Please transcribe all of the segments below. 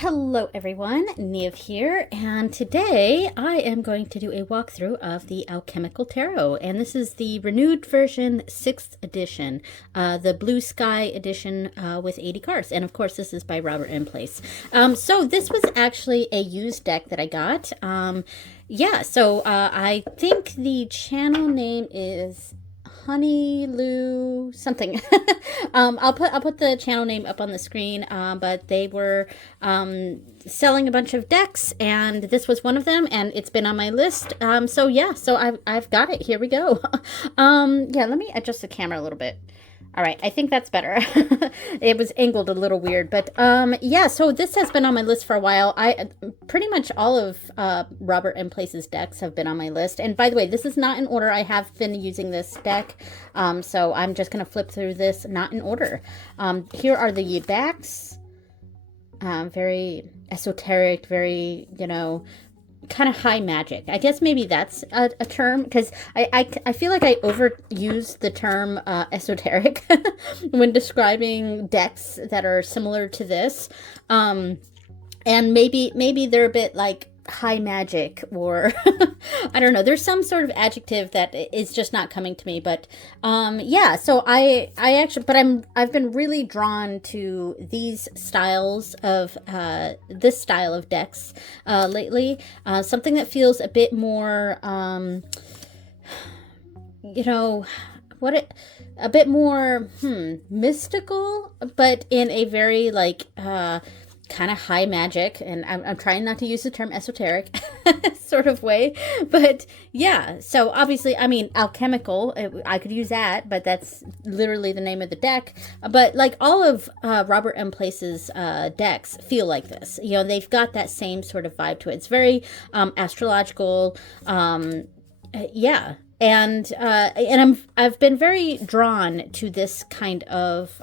Hello everyone, Neve here, and today I am going to do a walkthrough of the Alchemical Tarot, and this is the renewed version, 6th edition, the Blue Sky edition with 80 cards, and of course this is by Robert M. Place. So this was actually a used deck that I got. I think the channel name is Honey Lou something. I'll put the channel name up on the screen, but they were selling a bunch of decks, and this was one of them, and it's been on my list. So I've got it. Here we go. Let me adjust the camera a little bit. All right, I think that's better. It was angled a little weird, but so this has been on my list for a while. Pretty much all of Robert M. Place's decks have been on my list. And by the way, this is not in order. I have been using this deck, so I'm just going to flip through this, not in order. Here are the backs. Very esoteric, very, kind of high magic. I guess maybe that's a term, because I feel like I overuse the term esoteric when describing decks that are similar to this. And maybe they're a bit like high magic, or I don't know, there's some sort of adjective that is just not coming to me, but so I've been really drawn to these styles of this style of decks lately. Something that feels a bit more a bit more mystical, but in a very kind of high magic, and I'm trying not to use the term esoteric sort of way, but yeah, so obviously, I mean, alchemical, I could use that, but that's literally the name of the deck. But like all of Robert M. Place's decks feel like this, they've got that same sort of vibe to it. It's very astrological, and I've been very drawn to this kind of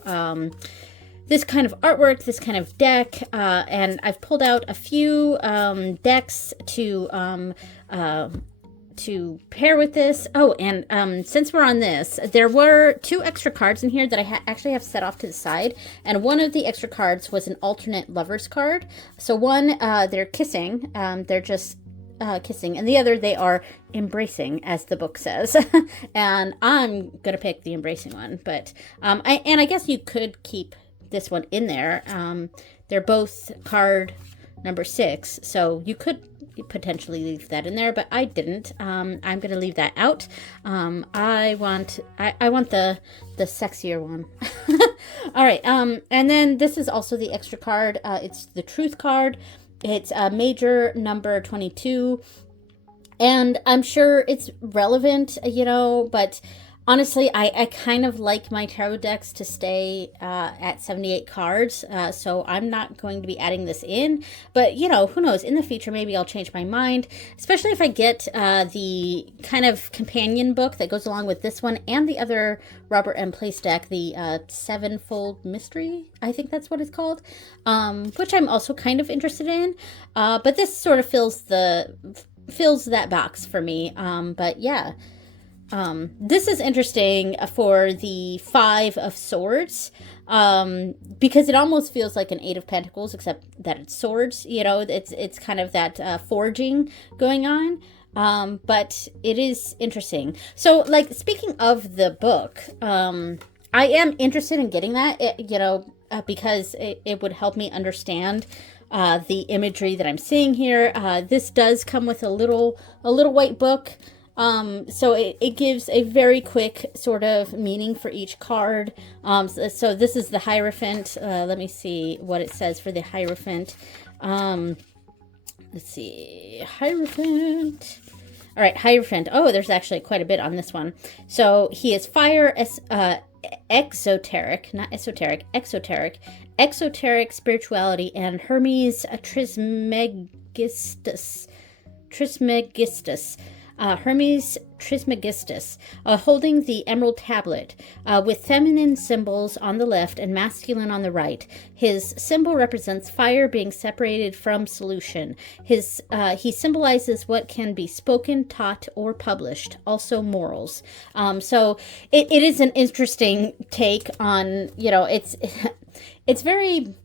artwork, this kind of deck, and I've pulled out a few decks to pair with this. Oh, and since we're on this, there were 2 extra cards in here that I actually have set off to the side, and one of the extra cards was an alternate lovers card. So one, they're kissing, they're just kissing, and the other, they are embracing, as the book says. And I'm gonna pick the embracing one, but I guess you could keep this one in there. They're both card number 6, so you could potentially leave that in there, but I didn't. I'm gonna leave that out. I want the sexier one. All right, and then this is also the extra card. It's the truth card. It's major number 22, and I'm sure it's relevant, but honestly, I kind of like my tarot decks to stay at 78 cards, so I'm not going to be adding this in. But, who knows? In the future, maybe I'll change my mind, especially if I get the kind of companion book that goes along with this one and the other Robert M. Place deck, the Sevenfold Mystery, I think that's what it's called, which I'm also kind of interested in. But this sort of fills that box for me. But yeah. This is interesting for the 5 of Swords, because it almost feels like an 8 of Pentacles, except that it's swords. It's kind of that forging going on. But it is interesting. So, speaking of the book, I am interested in getting that, because it would help me understand the imagery that I'm seeing here. This does come with a little white book. So it gives a very quick sort of meaning for each card. So this is the Hierophant. Let me see what it says for the Hierophant. Let's see, Hierophant. All right, Hierophant. Oh, there's actually quite a bit on this one. So he is fire, exoteric, not esoteric, exoteric spirituality, and Hermes Trismegistus. Hermes Trismegistus, holding the emerald tablet, with feminine symbols on the left and masculine on the right. His symbol represents fire being separated from solution. He symbolizes what can be spoken, taught, or published, also morals. So it is an interesting take on, it's very,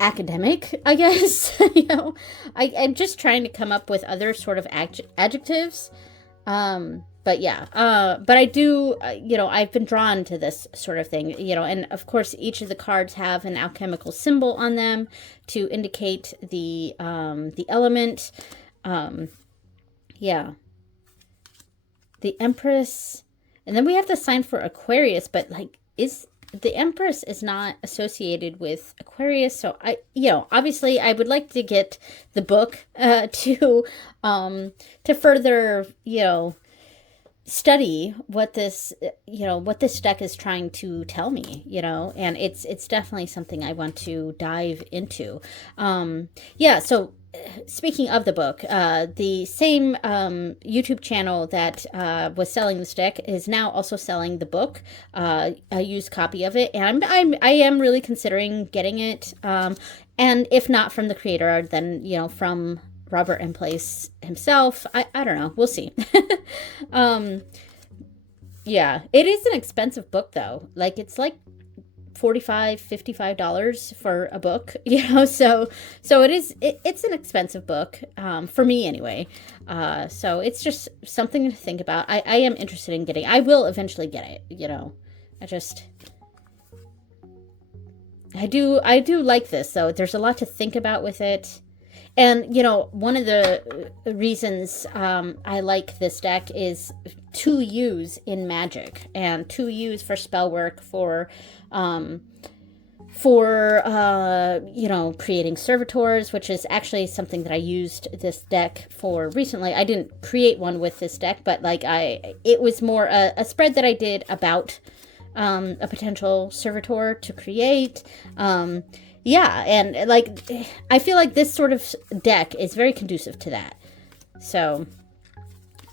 academic, I guess. You know, I'm just trying to come up with other sort of adjectives. But yeah, but I do, you know, I've been drawn to this sort of thing, you know, and of course each of the cards have an alchemical symbol on them to indicate the element. Yeah. The Empress, and then we have the sign for Aquarius, but like, the Empress is not associated with Aquarius, so you know, obviously I would like to get the book to further, you know, study what this, you know, what this deck is trying to tell me, you know, and it's definitely something I want to dive into. Yeah, so speaking of the book, the same YouTube channel that was selling this deck is now also selling the book, a used copy of it, and I am really considering getting it. And if not from the creator, then, you know, from Robert M. Place himself. I don't know. We'll see. Yeah, it is an expensive book though. Like, it's like $45-$55 for a book, you know, so it's an expensive book, for me anyway. So it's just something to think about. I am interested in getting, I will eventually get it, you know. I do like this though. There's a lot to think about with it. And, you know, one of the reasons I like this deck is to use in Magic and to use for spell work, for you know, creating servitors, which is actually something that I used this deck for recently. I didn't create one with this deck, but like it was more a spread that I did about a potential servitor to create. Yeah, and like, I feel like this sort of deck is very conducive to that. So,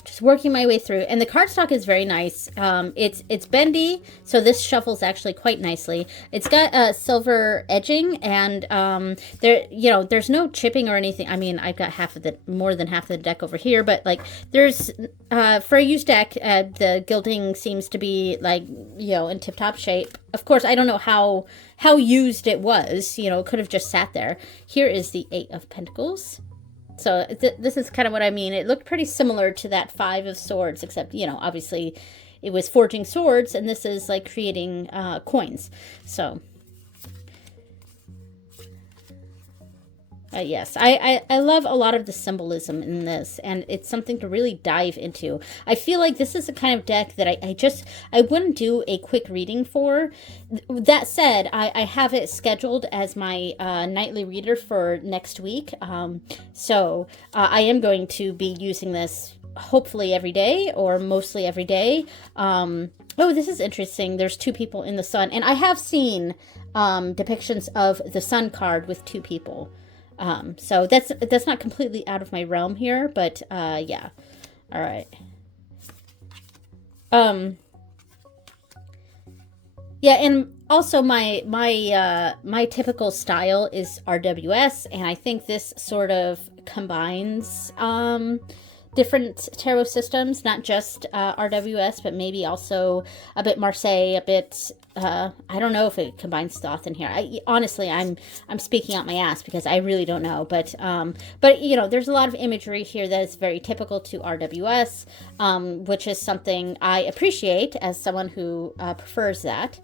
just working my way through. And the cardstock is very nice. It's bendy, so this shuffles actually quite nicely. It's got silver edging, and there, you know, there's no chipping or anything. I mean, I've got more than half of the deck over here, but like, there's for a used deck, the gilding seems to be like, you know, in tip-top shape. Of course, I don't know how used it was. You know, it could have just sat there. Here is the 8 of Pentacles. So this is kind of what I mean. It looked pretty similar to that 5 of Swords, except, you know, obviously it was forging swords, and this is like creating coins. So yes, I love a lot of the symbolism in this, and it's something to really dive into. I feel like this is the kind of deck that I wouldn't do a quick reading for. That said, I have it scheduled as my nightly reader for next week. So I am going to be using this hopefully every day, or mostly every day. Oh, this is interesting. There's 2 people in the sun, and I have seen depictions of the sun card with 2 people. So that's not completely out of my realm here, but yeah. All right. Yeah, and also my typical style is RWS, and I think this sort of combines different tarot systems, not just RWS, but maybe also a bit Marseille, a bit I don't know if it combines Thoth in here. Honestly, I'm speaking out my ass because I really don't know, but you know, there's a lot of imagery here that is very typical to RWS, which is something I appreciate as someone who prefers that.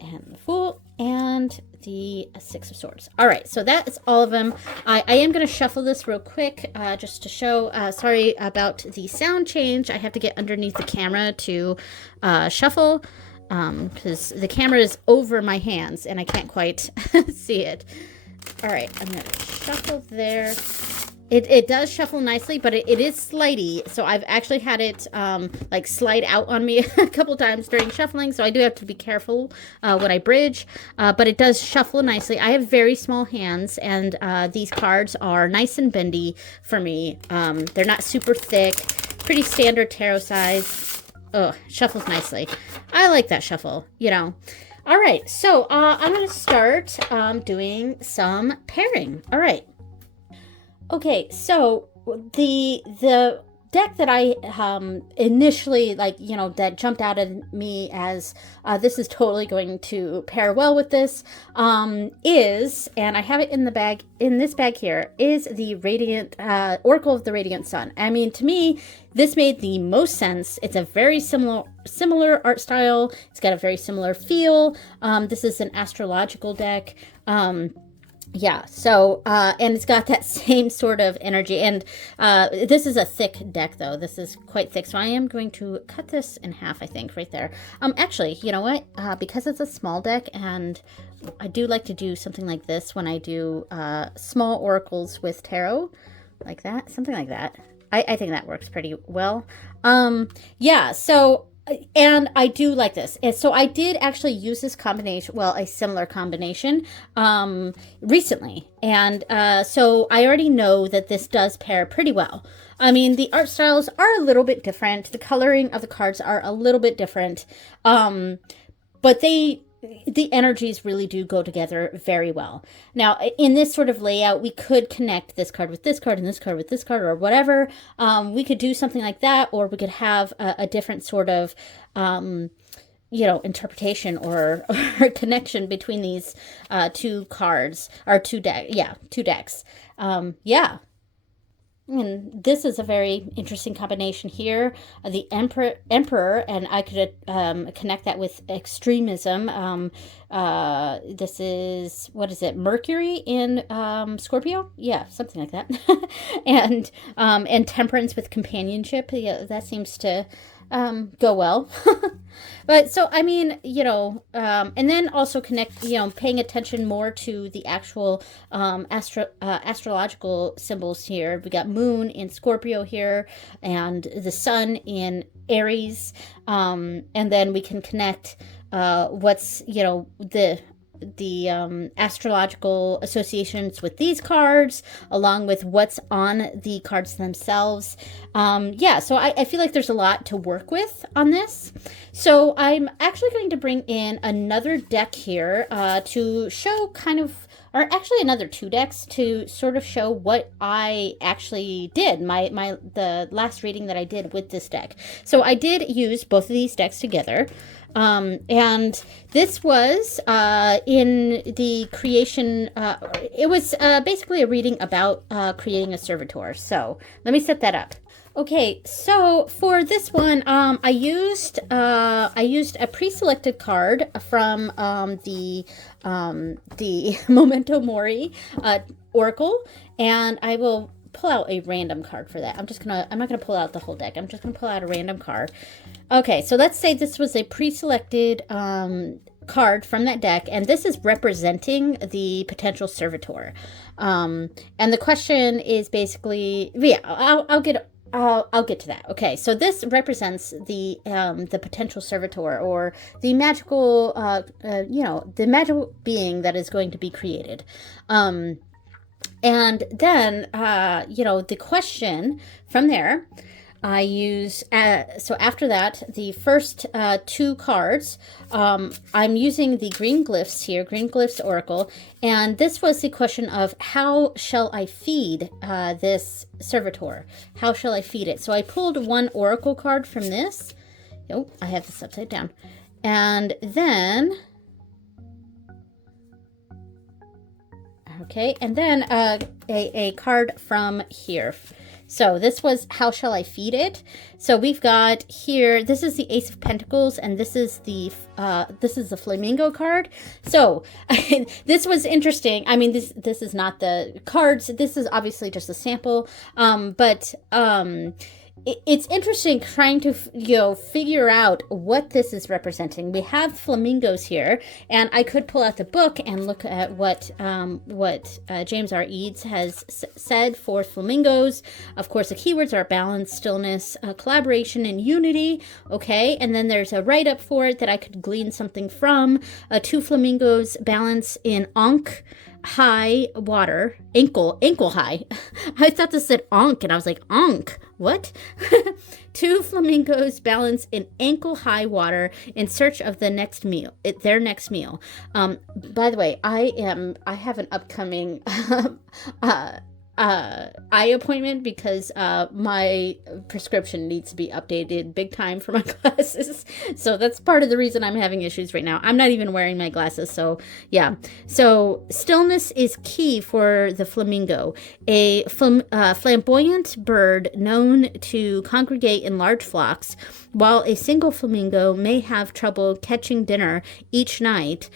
And the Fool and the 6 of Swords. All right, so that is all of them. I am going to shuffle this real quick just to show. Sorry about the sound change. I have to get underneath the camera to shuffle because the camera is over my hands and I can't quite see it. All right, I'm going to shuffle there. It does shuffle nicely, but it is slidey, so I've actually had it like slide out on me a couple times during shuffling, so I do have to be careful when I bridge, but it does shuffle nicely. I have very small hands, and these cards are nice and bendy for me. They're not super thick, pretty standard tarot size. Oh, shuffles nicely. I like that shuffle, you know. All right, so I'm going to start doing some pairing. All right. Okay, so the deck that I initially, like, you know, that jumped out at me as this is totally going to pair well with this is, and I have it in the bag, in this bag here, is the Radiant Oracle of the Radiant Sun. I mean, to me, this made the most sense. It's a very similar art style. It's got a very similar feel. This is an astrological deck. Yeah, so, and it's got that same sort of energy, and this is a thick deck, though. This is quite thick, so I am going to cut this in half, I think, right there. Actually, you know what? Because it's a small deck, and I do like to do something like this when I do small oracles with tarot, like that, something like that. I think that works pretty well. Yeah, so... And I do like this. And so I did actually use this combination, well, a similar combination, recently. And so I already know that this does pair pretty well. I mean, the art styles are a little bit different. The coloring of the cards are a little bit different. But the energies really do go together very well. Now, in this sort of layout, we could connect this card with this card and this card with this card or whatever. We could do something like that, or we could have a different sort of, you know, interpretation or connection between these two cards, or two decks. Yeah. And this is a very interesting combination here. The Emperor, and I could connect that with extremism. This is, what is it, Mercury in Scorpio? Yeah, something like that. And Temperance with companionship. Yeah, that seems to go well. But so, I mean, you know, and then also connect, you know, paying attention more to the actual astrological symbols here. We got Moon in Scorpio here, and the Sun in Aries. And then we can connect what's, you know, the astrological associations with these cards, along with what's on the cards themselves. Yeah, so I feel like there's a lot to work with on this. So I'm actually going to bring in another deck here to show kind of, or actually another two decks to sort of show what I actually did, the last reading that I did with this deck. So I did use both of these decks together. And this was in the creation, it was basically a reading about creating a servitor. So let me set that up. Okay, so for this one, I used a pre-selected card from the Memento Mori Oracle, and I will pull out a random card for that. I'm not gonna pull out the whole deck. I'm just gonna pull out a random card. Okay, so let's say this was a pre-selected card from that deck, and this is representing the potential servitor. And the question is basically, yeah, I'll get to that. Okay, so this represents the potential servitor, or the magical, you know, the magical being that is going to be created. And then, you know, the question from there, I use, so after that, the first two cards, I'm using the Green Glyphs here, Green Glyphs Oracle, and this was the question of how shall I feed this servitor? How shall I feed it? So I pulled one Oracle card from this. Oh, I have this upside down. And then... Okay, and then a card from here. So this was how shall I feed it? So we've got here, this is the Ace of Pentacles, and this is the Flamingo card. So this was interesting. I mean, this is not the cards. This is obviously just a sample. But it's interesting trying to, you know, figure out what this is representing. We have flamingos here, and I could pull out the book and look at what James R. Eads has said for flamingos. Of course, the keywords are balance, stillness, collaboration, and unity. Okay, and then there's a write-up for it that I could glean something from. Two flamingos balance in Ankh high water, ankle high. I thought this said Ankh, and I was like, Ankh, what? Two flamingos balance in ankle high water in search of their next meal. By the way, I have an upcoming eye appointment because my prescription needs to be updated big time for my glasses. So that's part of the reason I'm having issues right now. I'm not even wearing my glasses. So yeah. So stillness is key for the flamingo, a flamboyant bird known to congregate in large flocks. While a single flamingo may have trouble catching dinner each night,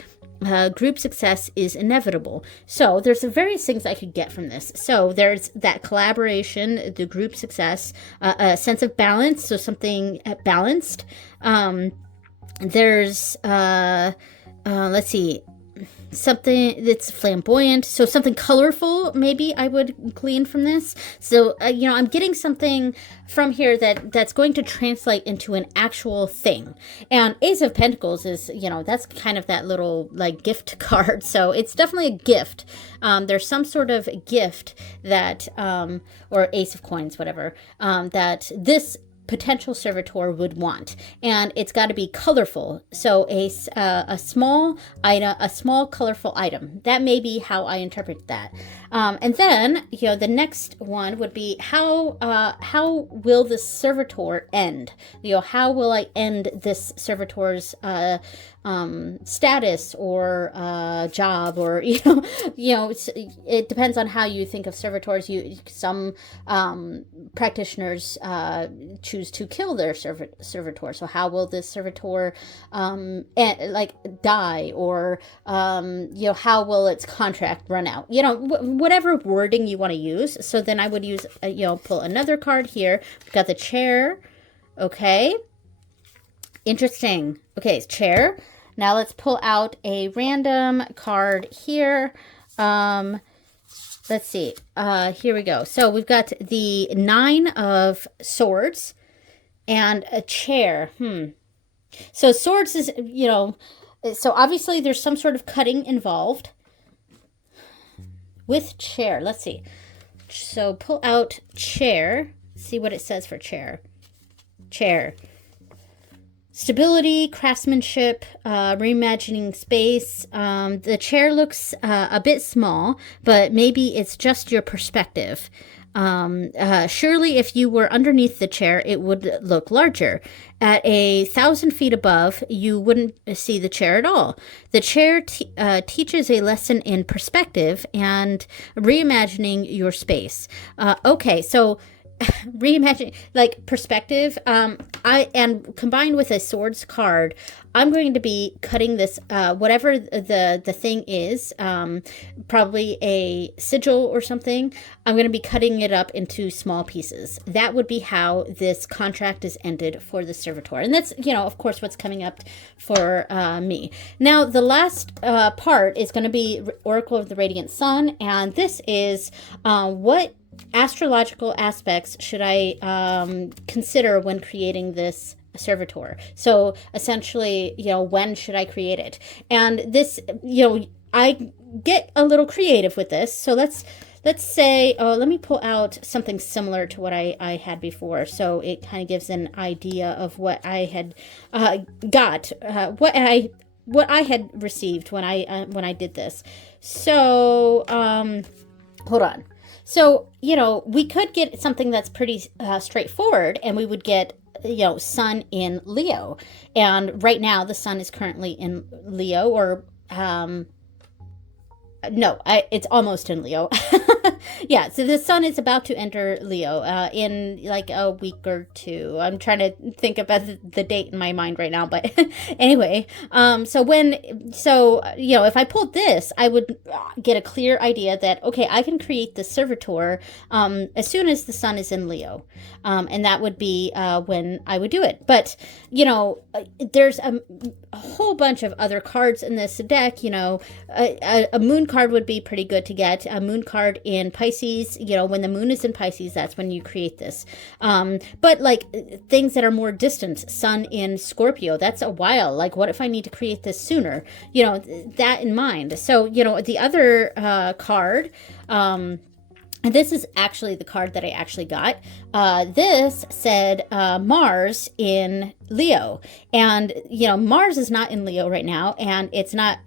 group success is inevitable. So there's various things I could get from this. So there's that collaboration, the group success, a sense of balance, so something balanced. There's let's see, something that's flamboyant, so something colorful maybe I would glean from this. So I'm getting something from here that's going to translate into an actual thing. And Ace of Pentacles is, that's kind of that little like gift card, so it's definitely a gift. There's some sort of gift that or Ace of Coins, whatever, that this potential servitor would want, and it's got to be colorful. So a small item, a small colorful item. That may be how I interpret that. And then the next one would be how will this servitor end? How will I end this servitor's status or job, or it depends on how you think of servitors. Some practitioners choose to kill their servitor. So how will this servitor die, or how will its contract run out? Whatever wording you want to use. So then I would use pull another card here. We've got the chair. Okay, interesting. Okay, chair. Now let's pull out a random card here. Let's see. Here we go. So we've got the 9 of Swords and a chair. So swords is, so obviously there's some sort of cutting involved with chair. Let's see. So pull out chair. See what it says for chair. Chair. Stability, craftsmanship, reimagining space. The chair looks a bit small, but maybe it's just your perspective. Surely if you were underneath the chair, it would look larger. At 1,000 feet above, you wouldn't see the chair at all. The chair teaches a lesson in perspective and reimagining your space. Okay, so reimagine, like, perspective. And combined with a swords card, I'm going to be cutting this, whatever the thing is, probably a sigil or something. I'm going to be cutting it up into small pieces. That would be how this contract is ended for the servitor. And that's, of course, what's coming up for me. Now, the last part is going to be Oracle of the Radiant Sun. And this is what astrological aspects should I consider when creating this servitor? So essentially, when should I create it? And this, I get a little creative with this. So let's say, let me pull out something similar to what I had before, so it kind of gives an idea of what I had got, what I had received when I did this. So hold on. So, we could get something that's pretty straightforward, and we would get, Sun in Leo. And right now, the Sun is currently in Leo, or, no, it's almost in Leo. Yeah, so the Sun is about to enter Leo in like a week or two. I'm trying to think about the date in my mind right now, but anyway, if I pulled this, I would get a clear idea that, okay, I can create the servitor as soon as the Sun is in Leo, and that would be when I would do it. But there's a whole bunch of other cards in this deck. A moon card would be pretty good to get. A moon card in Pisces, when the moon is in Pisces, that's when you create this. But like things that are more distant, Sun in Scorpio, that's a while. Like, what if I need to create this sooner? That in mind. So, the other card, And this is actually the card that I actually got. This said Mars in Leo, and you know Mars is not in Leo right now, and it's not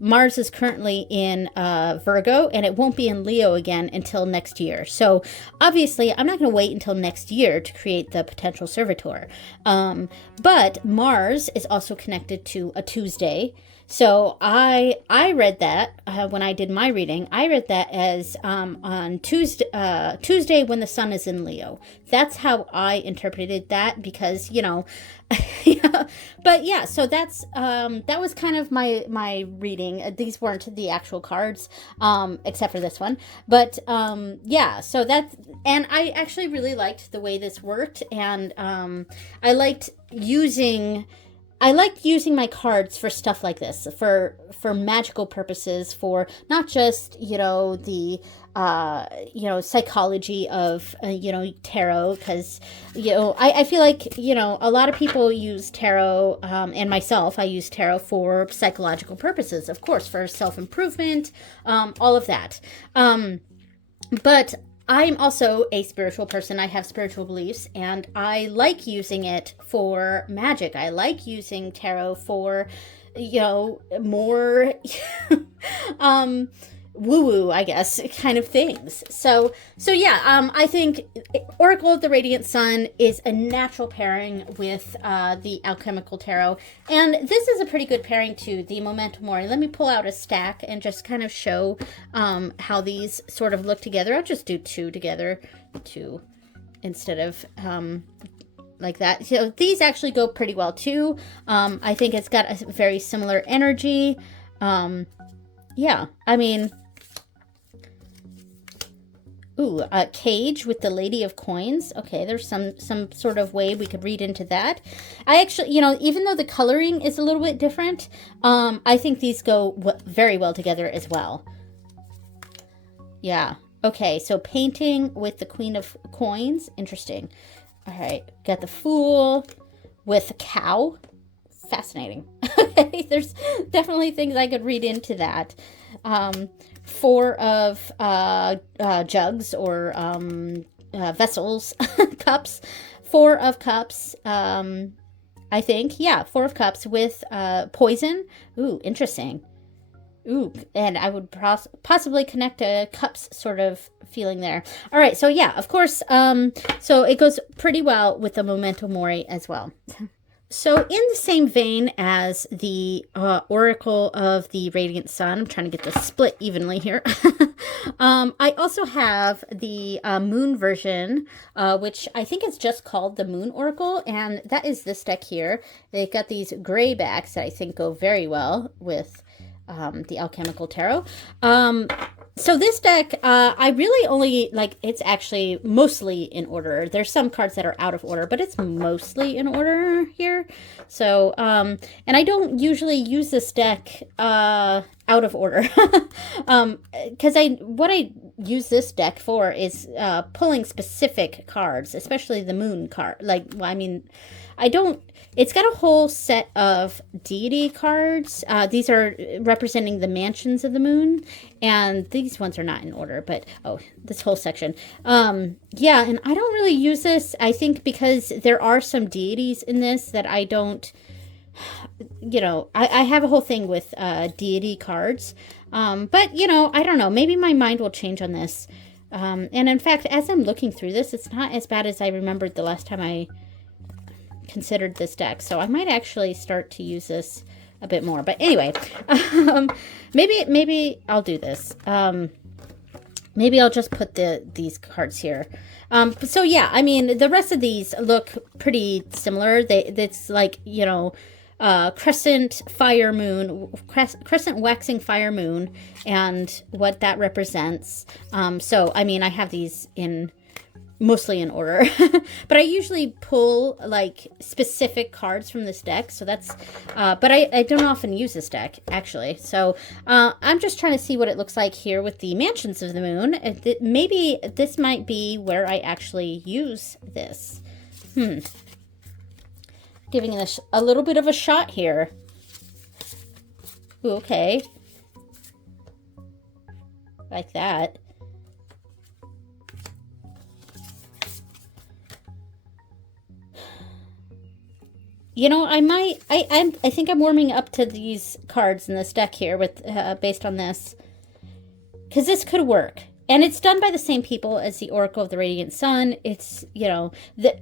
Mars is currently in Virgo, and it won't be in Leo again until next year. So obviously, I'm not going to wait until next year to create the potential servitor. But Mars is also connected to a Tuesday. So I read that when I did my reading. I read that as on Tuesday when the sun is in Leo. That's how I interpreted that because you know, yeah. But yeah. So that's that was kind of my reading. These weren't the actual cards, except for this one. But yeah. So that's, and I actually really liked the way this worked, and I liked using my cards for stuff like this, for magical purposes, for not just, you know, the, you know, psychology of, you know, tarot, because, you know, I feel like, you know, a lot of people use tarot, and myself, I use tarot for psychological purposes, of course, for self-improvement, all of that. But I'm also a spiritual person. I have spiritual beliefs, and I like using it for magic. I like using tarot for, you know, more woo-woo, I guess, kind of things. So yeah, I think Oracle of the Radiant Sun is a natural pairing with the Alchemical Tarot. And this is a pretty good pairing to the Memento Mori. Let me pull out a stack and just kind of show how these sort of look together. I'll just do two together, two, instead of like that. So these actually go pretty well too. I think it's got a very similar energy. Yeah, I mean... Ooh, a cage with the Lady of Coins. Okay, there's some sort of way we could read into that. I actually, you know, even though the coloring is a little bit different, I think these go very well together as well. Yeah. Okay, so painting with the Queen of Coins. Interesting. All right, got the Fool with a cow. Fascinating. Okay, there's definitely things I could read into that. Four of jugs or vessels, cups. Four of cups, I think. Yeah, Four of Cups with poison. Ooh, interesting. Ooh, and I would possibly connect a cups sort of feeling there. All right, so yeah, of course, so it goes pretty well with the Memento Mori as well. So in the same vein as the Oracle of the Radiant Sun, I'm trying to get this split evenly here. I also have the Moon version, which I think is just called the Moon Oracle, and that is this deck here. They've got these gray backs that I think go very well with the Alchemical Tarot. So this deck, I really only, like, it's actually mostly in order. There's some cards that are out of order, but it's mostly in order here. So, and I don't usually use this deck out of order. Because what I use this deck for is pulling specific cards, especially the Moon card. Like, well, I mean, it's got a whole set of deity cards. These are representing the mansions of the moon, and these ones are not in order, but this whole section. Yeah, and I don't really use this, I think, because there are some deities in this that I don't, you know, I have a whole thing with deity cards. But, you know, I don't know, maybe my mind will change on this. And in fact, as I'm looking through this, it's not as bad as I remembered the last time I considered this deck, so I might actually start to use this a bit more. But anyway, maybe I'll do this. Maybe I'll just put these cards here. So yeah, I mean, the rest of these look pretty similar. It's like, you know, crescent fire moon, crescent waxing fire moon, and what that represents. So I mean, I have these in mostly in order, but I usually pull like specific cards from this deck. So that's, but I don't often use this deck actually. So I'm just trying to see what it looks like here with the Mansions of the Moon. Maybe this might be where I actually use this. Giving this a little bit of a shot here. Ooh, okay. Like that. you know, I think I'm warming up to these cards in this deck here with based on this, because this could work. And it's done by the same people as the Oracle of the Radiant Sun. It's, you know,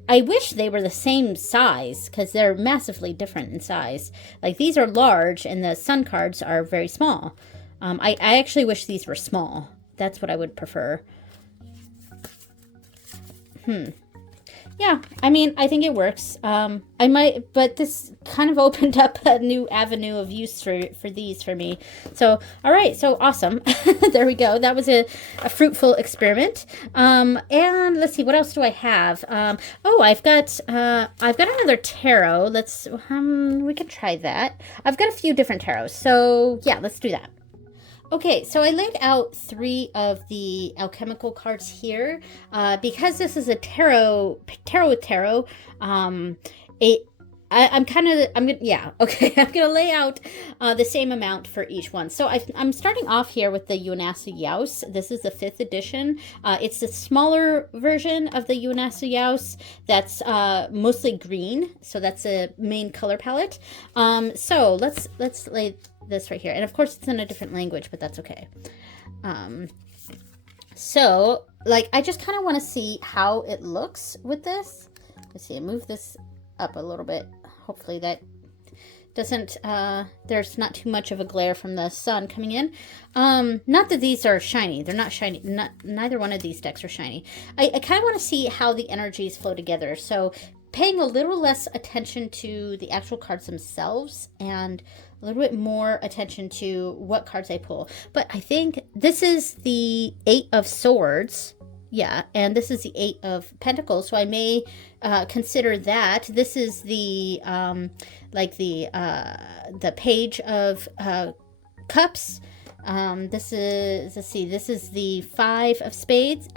I wish they were the same size, because they're massively different in size. Like, these are large, and the Sun cards are very small. I actually wish these were small. That's what I would prefer. Yeah, I mean, I think it works. I might, but this kind of opened up a new avenue of use for these for me. So, all right, so awesome. There we go. That was a fruitful experiment. And let's see, what else do I have? Oh, I've got another tarot. Let's, we can try that. I've got a few different tarots. So yeah, let's do that. Okay, so I laid out 3 of the alchemical cards here because this is a tarot with tarot. I'm gonna lay out the same amount for each one. So I'm starting off here with the Yuanasu Yaus. This is the 5th edition. It's the smaller version of the Yuanasu Yaus that's mostly green. So that's a main color palette. So let's lay this right here, and of course it's in a different language, but that's okay. So like, I just kind of want to see how it looks with this. Let's see, I move this up a little bit. Hopefully that doesn't there's not too much of a glare from the sun coming in. Not that these are shiny. They're not shiny. Neither one of these decks are shiny. I kind of want to see how the energies flow together. So paying a little less attention to the actual cards themselves and a little bit more attention to what cards I pull. But I think this is the 8 of Swords. Yeah, and this is the 8 of Pentacles, so I may consider that. This is the the Page of Cups. This is, let's see, this is the 5 of Spades,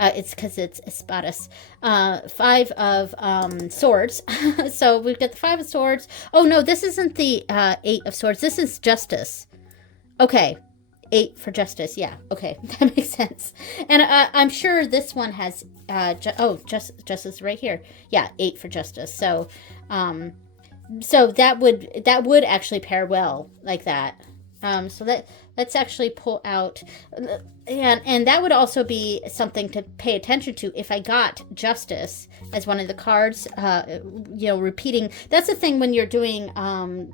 it's because it's espadas. 5 of Swords. So we've got the 5 of Swords. Oh no, this isn't the 8 of Swords. This is Justice. Okay. 8 for Justice. Yeah. Okay. That makes sense. And I'm sure this one has, Justice right here. Yeah. 8 for Justice. So, so that would actually pair well like that. So let's actually pull out, and that would also be something to pay attention to if I got Justice as one of the cards, you know, repeating. That's the thing when you're doing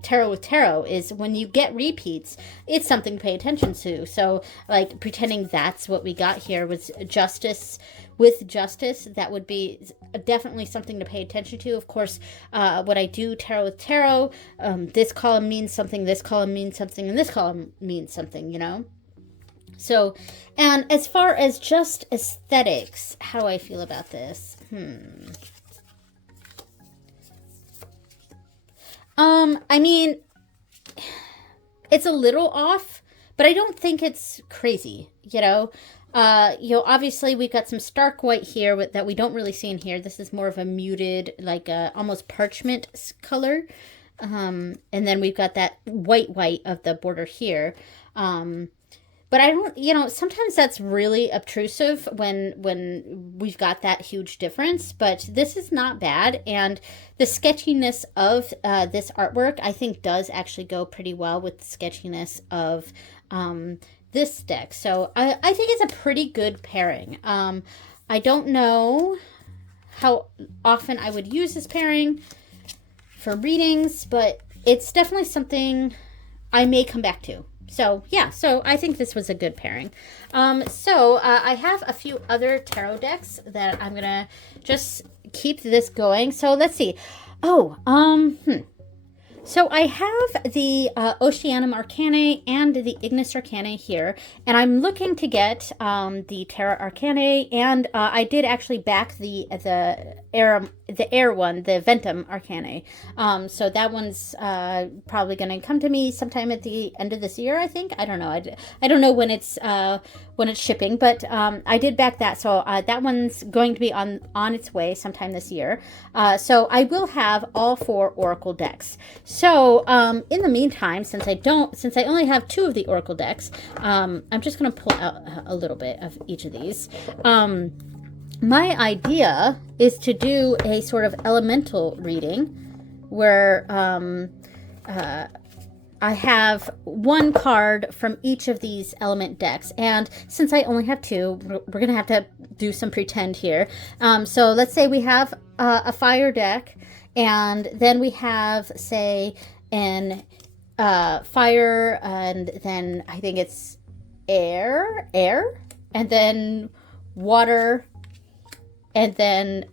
tarot with tarot, is when you get repeats, it's something to pay attention to. So like, pretending that's what we got here was Justice with Justice, that would be definitely something to pay attention to. Of course, when I do tarot with tarot, this column means something, this column means something, and this column means something, you know? So, and as far as just aesthetics, how do I feel about this? I mean, it's a little off, but I don't think it's crazy, you know? Obviously we've got some stark white here that we don't really see in here. This is more of a muted, like almost parchment color. And then we've got that white of the border here. But I don't, you know, sometimes that's really obtrusive when we've got that huge difference, but this is not bad. And the sketchiness of this artwork, I think, does actually go pretty well with the sketchiness of this deck. So I think it's a pretty good pairing. I don't know how often I would use this pairing for readings, but it's definitely something I may come back to. So yeah, so I think this was a good pairing. I have a few other tarot decks that I'm gonna just keep this going. So let's see. So I have the Oceanum Arcanae and the Ignis Arcanae here, and I'm looking to get the Terra Arcanae, and I did actually back the air one, the Ventum Arcanae. So that one's probably going to come to me sometime at the end of this year, I think. I don't know. I don't know when it's shipping, but I did back that. So that one's going to be on its way sometime this year. So I will have all 4 Oracle decks. So in the meantime, since I only have 2 of the Oracle decks, I'm just going to pull out a little bit of each of these. My idea is to do a sort of elemental reading where I have one card from each of these element decks. And since I only have two, we're going to have to do some pretend here. So let's say we have a fire deck, and then we have, say, an fire, and then I think it's air, and then water, and then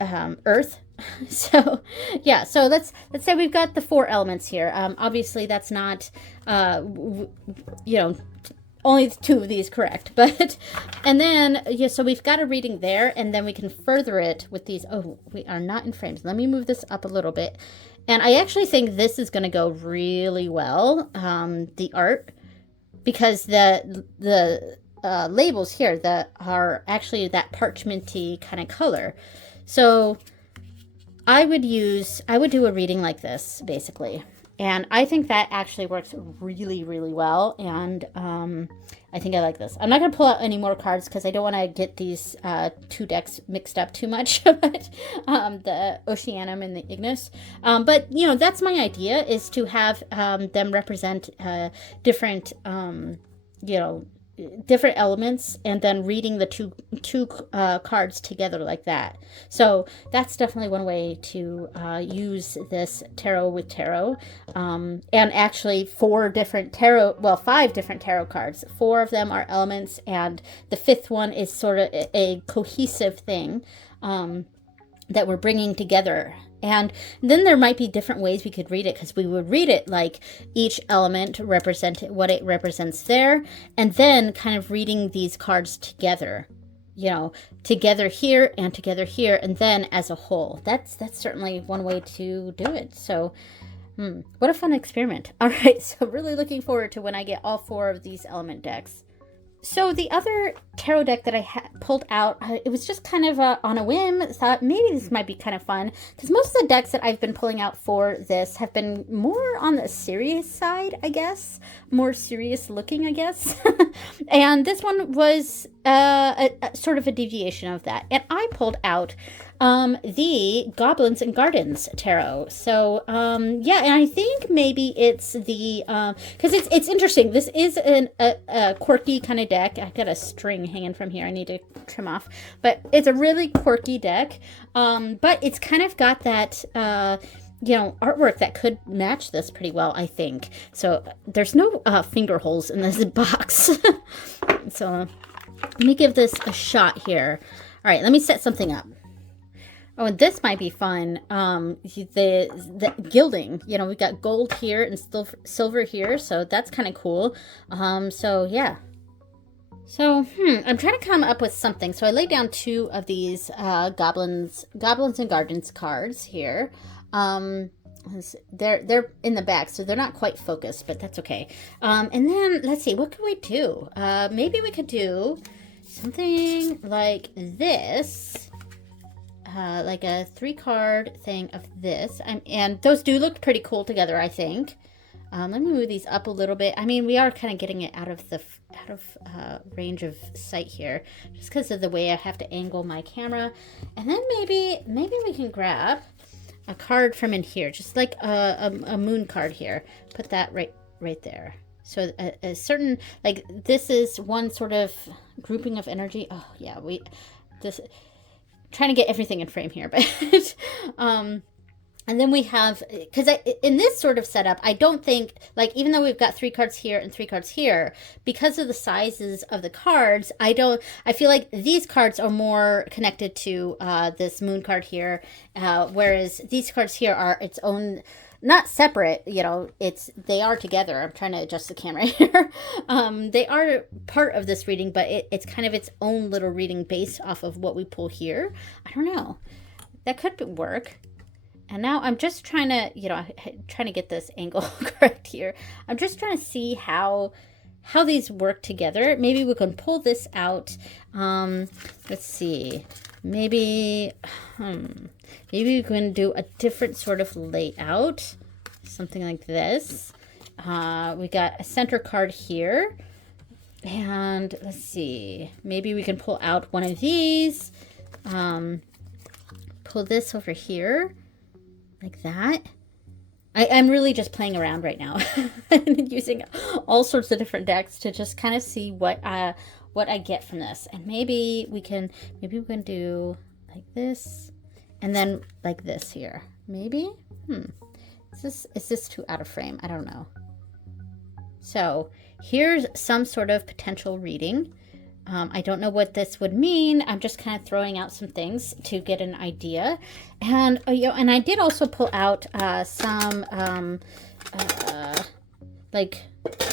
earth. So yeah, so let's say we've got the 4 elements here. Obviously that's not only 2 of these correct, but and then yeah, so we've got a reading there, and then we can further it with these. Oh, we are not in frames. Let me move this up a little bit, and I actually think this is going to go really well, the art, because the labels here that are actually that parchmenty kind of color. So I would do a reading like this, basically. And I think that actually works really, really well. And I think I like this. I'm not going to pull out any more cards because I don't want to get these 2 decks mixed up too much. But the Oceanum and the Ignis. But, that's my idea, is to have them represent different, different elements, and then reading the two cards together like that. So that's definitely one way to use this tarot with tarot. And actually 5 different tarot cards. 4 of them are elements, and the 5th one is sort of a cohesive thing that we're bringing together. And then there might be different ways we could read it, because we would read it like each element represent what it represents there, and then kind of reading these cards together, together here and together here, and then as a whole. That's certainly one way to do it. So what a fun experiment. All right, so really looking forward to when I get all 4 of these element decks. So the other tarot deck that I pulled out, it was just kind of on a whim. Thought maybe this might be kind of fun, because most of the decks that I've been pulling out for this have been more on the serious side, I guess. More serious looking, I guess. And this one was a sort of a deviation of that. And I pulled out the Goblins and Gardens tarot. So yeah, and I think maybe it's the because it's interesting. This is a quirky kind of deck. I got a string hanging from here I need to trim off, but it's a really quirky deck, but it's kind of got that artwork that could match this pretty well, I think. So there's no finger holes in this box. So let me give this a shot here. All right, let me set something up. Oh, and this might be fun. The gilding, we got gold here and silver here, so that's kind of cool. So yeah. So, I'm trying to come up with something. So I laid down 2 of these Goblins and Gardens cards here. They're in the back, so they're not quite focused, but that's okay. And then let's see, what could we do? Maybe we could do something like this. Like a 3-card thing of this, and those do look pretty cool together, I think. Let me move these up a little bit. I mean, we are kind of getting it out of range of sight here, just because of the way I have to angle my camera. And then maybe we can grab a card from in here, just like a moon card here. Put that right there. So a certain, like, this is one sort of grouping of energy. Oh yeah, trying to get everything in frame here, but and then we have, because in this sort of setup, I don't think, like, even though we've got 3 cards here and 3 cards here, because of the sizes of the cards, I feel like these cards are more connected to this moon card here, whereas these cards here are its own, not separate, they are together. I'm trying to adjust the camera here. They are part of this reading, but it's kind of its own little reading based off of what we pull here. I don't know. That could work. And now I'm just trying to, trying to get this angle correct here. I'm just trying to see how these work together. Maybe we can pull this out. Let's see. Maybe we can do a different sort of layout. Something like this. We got a center card here. And let's see. Maybe we can pull out one of these. Pull this over here. like that. I'm really just playing around right now and using all sorts of different decks to just kind of see what I get from this. And maybe we can do like this and then like this here. Maybe? Is this too out of frame? I don't know. So here's some sort of potential reading. I don't know what this would mean. I'm just kind of throwing out some things to get an idea. And and I did also pull out some like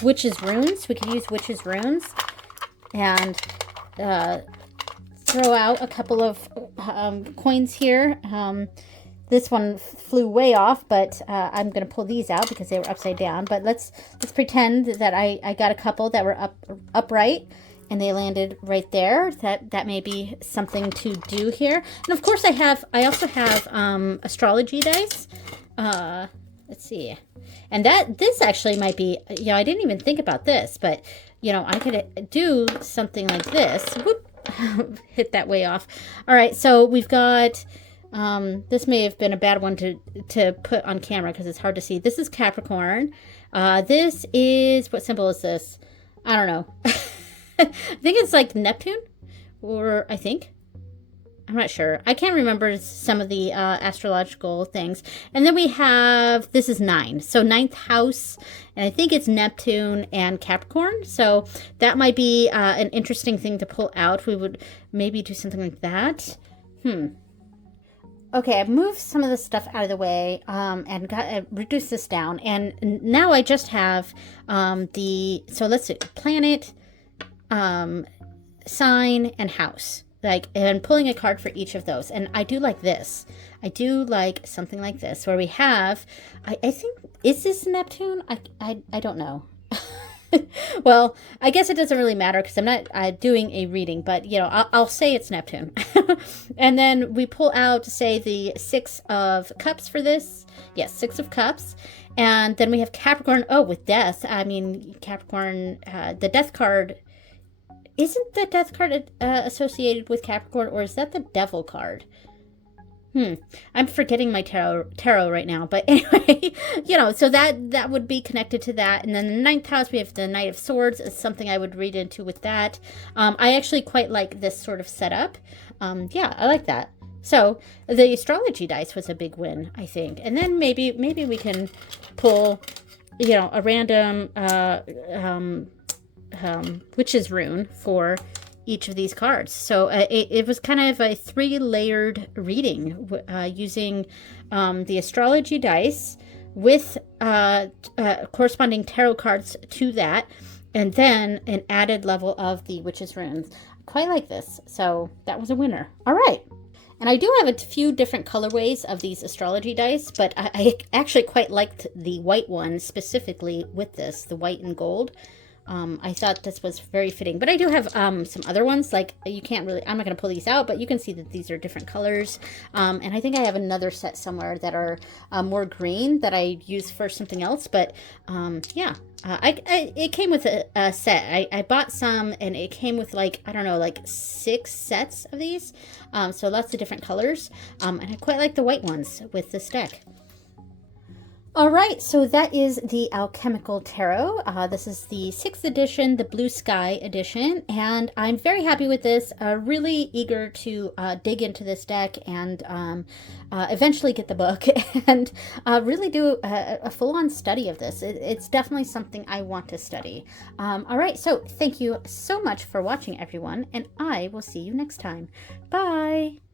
witches runes. We could use witches runes and throw out a couple of coins here. This one flew way off, but I'm going to pull these out because they were upside down. But let's pretend that I got a couple that were upright. And they landed right there. That may be something to do here. And of course I also have astrology dice. Let's see. And this actually might be, I didn't even think about this, but I could do something like this. Whoop. Hit that way off. All right, so we've got this may have been a bad one to put on camera because it's hard to see. This is Capricorn. This is, what symbol is this? I don't know. I think it's like Neptune, or I'm not sure. I can't remember some of the astrological things. And then we have, this is 9. So 9th house, and I think it's Neptune and Capricorn. So that might be an interesting thing to pull out. We would maybe do something like that. Okay, I've moved some of the stuff out of the way and reduced this down. And now I just have so let's see, planet, sign, and house, and pulling a card for each of those. And I do like this. I do like something like this where we have, I think, is this Neptune? I don't know. Well, I guess it doesn't really matter because I'm not doing a reading, but I'll say it's Neptune. And then we pull out, say, the 6 of cups for this. Yes, 6 of cups. And then we have Capricorn. Oh, with death. I mean, Capricorn, the death card. Isn't the death card associated with Capricorn, or is that the devil card? I'm forgetting my tarot right now. But anyway, so that would be connected to that. And then the 9th house, we have the Knight of Swords. Is something I would read into with that. I actually quite like this sort of setup. Yeah, I like that. So the astrology dice was a big win, I think. And then maybe we can pull, a random witch's rune for each of these cards. So it was kind of a 3-layered reading using the astrology dice with corresponding tarot cards to that, and then an added level of the witch's runes. Quite like this. So that was a winner. All right. And I do have a few different colorways of these astrology dice, but I actually quite liked the white one specifically with this, the white and gold. I thought this was very fitting, but I do have some other ones. Like, you can't really, I'm not going to pull these out, but you can see that these are different colors. And I think I have another set somewhere that are more green that I use for something else. But yeah, it came with a set. I bought some, and it came with like 6 sets of these. So lots of different colors. And I quite like the white ones with this deck. All right, so that is the Alchemical Tarot. This is the 6th edition, the Blue Sky edition, and I'm very happy with this. Really eager to dig into this deck and eventually get the book and really do a full-on study of this. It's definitely something I want to study. All right, so thank you so much for watching, everyone, and I will see you next time. Bye!